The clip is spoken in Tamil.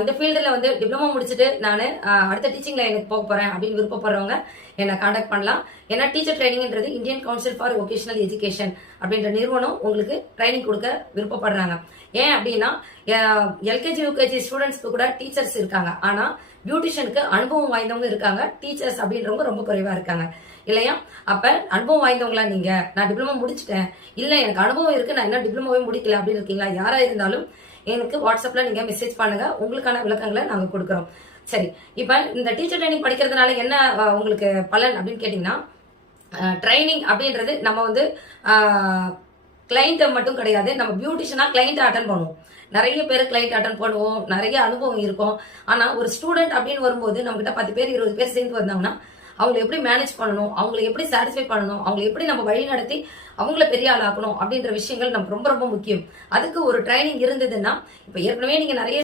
இந்த ஃபீல்டில் வந்து டிப்ளமோ முடிச்சுட்டு நான் அடுத்த டீச்சிங் லைனுக்கு போக போறேன் அப்படின்னு விருப்பப்படுறவங்க என்னை காண்டாக்ட் பண்ணலாம். ஏன்னா டீச்சர் ட்ரைனிங்ன்றது Indian council for vocational education அப்படின்ற நிறுவனம் உங்களுக்கு ட்ரைனிங் கொடுக்க விருப்பப்படுறாங்க. ஏன் அப்படின்னா எல்கேஜி யூகேஜி ஸ்டூடெண்ட்ஸ்க்கு கூட டீச்சர்ஸ் இருக்காங்க. ஆனா பியூட்டிஷியனுக்கு அனுபவம் வாய்ந்தவங்க இருக்காங்க, டீச்சர்ஸ் அப்படின்றவங்க ரொம்ப குறைவா இருக்காங்க இல்லையா? அப்ப அனுபவம் வாய்ந்தவங்களா நீங்க, நான் டிப்ளமோ முடிச்சுட்டேன், இல்ல எனக்கு அனுபவம் இருக்கு, நான் இன்னும் டிப்ளமோவே முடிக்கல அப்படின்னு இருக்கீங்களா? யாரா இருந்தாலும் எனக்கு வாட்ஸ்அப்ல நீங்க மெசேஜ் பண்ணுங்க, உங்களுக்கான விளக்கங்களை நாங்க கொடுக்குறோம். சரி, இப்ப இந்த டீச்சர் ட்ரைனிங் படிக்கிறதுனால என்ன உங்களுக்கு பலன் அப்படின்னு கேட்டீங்கன்னா, ட்ரைனிங் அப்படின்றது நம்ம வந்து கிளைண்ட் மட்டும் கிடையாது, நம்ம பியூட்டிஷியனா கிளைண்ட் அட்டன் பண்ணுவோம். நிறைய பேர் கிளைண்ட் அட்டன் பண்ணுவோம், நிறைய அனுபவம் இருக்கும். ஆனா ஒரு ஸ்டூடெண்ட் அப்படின்னு வரும்போது நம்ம கிட்ட 10 பேர் 20 பேர் சேர்ந்து வந்தாங்கன்னா அவங்களை எப்படி மேனேஜ் பண்ணணும், அவங்களை எப்படி சாட்டிஸ்ஃபை பண்ணணும், அவங்களை எப்படி நம்ம வழி நடத்தி அவங்கள பெரிய ஆளாக்கணும் அப்படின்ற விஷயங்கள் நமக்கு ரொம்ப ரொம்ப முக்கியம். அதுக்கு ஒரு ட்ரைனிங் இருந்ததுன்னா, இப்ப ஏற்கனவே நீங்க நிறைய